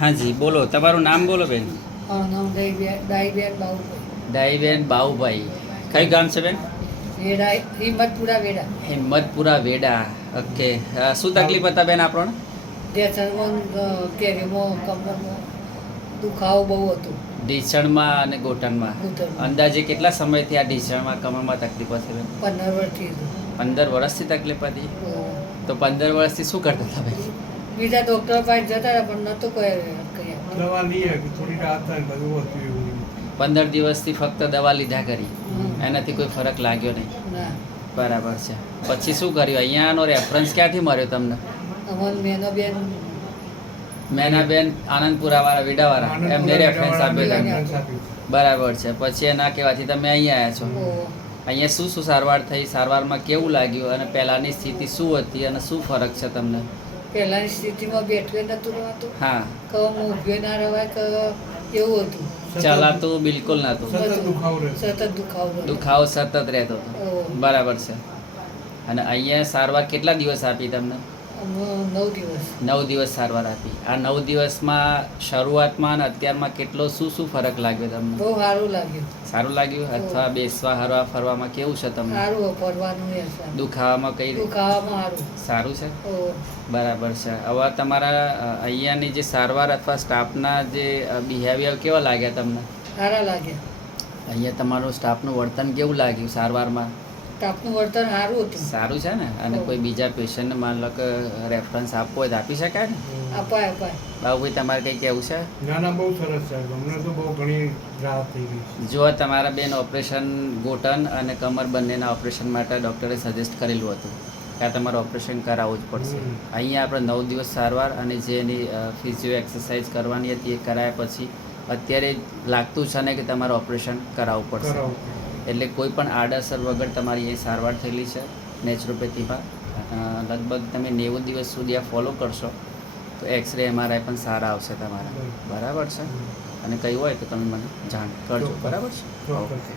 હા જી બોલો, તમારું નામ બોલો બેન. નામ ડાઈબેન બાબુભાઈ. ડાઈબેન બાઉભાઈ. કયું ગામ છે બેન? વેડા, હિંમતપુરા વેડા. હિંમતપુરા વેડા. ઓકે. શું તકલીફ હતા બેન આપણને? ઢેસણમાં કેરીમાં કમરમાં દુખાવો બહુ હતો. ઢીંચણમાં અને ગોટણમાં. ઘૂંટણમાં. અંદાજે કેટલા સમયથી આ ઢીંચણમાં કમરમાં તકલીફ હશે બેન? 15 વર્ષથી હતું. 15 વર્ષથી તકલીફ હતી. તો 15 વર્ષથી શું કરતા હતા બેન? બીજા ડૉક્ટર પાસે જતા હતા પણ નહોતું કર્યા. દવા લઈએ થોડી રાહત થાય બધું હતું એવું. 15 દિવસથી ફક્ત દવા લીધા કરી, એનાથી કોઈ ફરક લાગ્યો નહીં. ના, બરાબર છે. પછી શું કર્યું? અહીંયાનો રેફરન્સ ક્યાંથી મળ્યો તમને? અમન મેનોબેન મેનાબેન આનંદપુરાવાળા વેડાવાળા એમને રેફરન્સ આપ્યો તમને. રેફરન્સ આપ્યું. બરાબર છે. પછી એના કહેવાથી તમે અહીંયા આવ્યા છો. અહીંયા શું શું સારવાર થઈ? સારવારમાં કેવું લાગ્યું? અને પહેલાંની સ્થિતિ શું હતી અને શું ફરક છે તમને? પહેલાંની સ્થિતિમાં બેઠવે નહોતું રહેવાતું, હા, કે ઊભે ના રહેવાય, કે એવું હતું. ચલાતું બિલકુલ નહોતું. સતત દુખાવો રહેતો. સતત દુખાવો રહેતો. દુખાવો સતત રહેતો હતો. ઓહો. બરાબર છે. અને અહીંયા સારવાર કેટલા દિવસ આપી તમને? 9 દિવસ. 9 દિવસ સારવાર આપી. આ 9 દિવસમાં શરૂઆતમાં અને અત્યારમાં કેટલો શું શું ફરક લાગ્યો તમને? બહુ સારું લાગ્યું. સારું લાગ્યું? અથવા બેસવા હરવા ફરવામાં કેવું છે તમને? સારું ફરવાનું એ સારું. દુખાવામાં કઈ દુખાવામાં સારું. સારું છે? ઓહો. બરાબર છે. હવે તમારા અહીંયાની જે સારવાર અથવા સ્ટાફના જે બિહેવિયર કેવા લાગ્યા તમને? સારા લાગ્યા. અહીંયા તમારું સ્ટાફનું વર્તન કેવું લાગ્યું સારવારમાં? સ્ટાફનું વર્તન સારું હતું. સારું છે ને? અને કોઈ બીજા પેશન્ટને માન લો કે રેફરન્સ આપવો હોય તો આપી શકાય ને? અપાય અપાય. બાબુભાઈ તમારે કંઈ કહેવું છે? ના ના બહુ સરસ સાહેબ, અમને તો બહુ ઘણી રાહત થઈ ગઈ. જો તમારા બેન ઓપરેશન ઘૂંટણ અને કમર બંનેના ઓપરેશન માટે ડૉક્ટરે સજેસ્ટ કરેલું હતું કે આ તમારે ઓપરેશન કરાવવું જ પડશે. અહીંયા આપણે 9 દિવસ સારવાર અને જે એની ફિઝિયો એક્સરસાઇઝ કરવાની હતી એ કરાયા પછી અત્યારે લાગતું છે ને કે તમારે ઓપરેશન કરાવવું પડશે. કરાવું. એટલે કોઈ પણ આડઅસર વગર તમારી એ સારવાર થયેલી છે નેચરોપેથીમાં. લગભગ તમે 90 દિવસ સુધી આ ફોલો કરશો તો એક્સરે MRI પણ સારા આવશે તમારા. બરાબર છે? અને કંઈ હોય તો તમે મને જાણ કરજો. બરાબર છે? ચોક્કસ. ઓકે.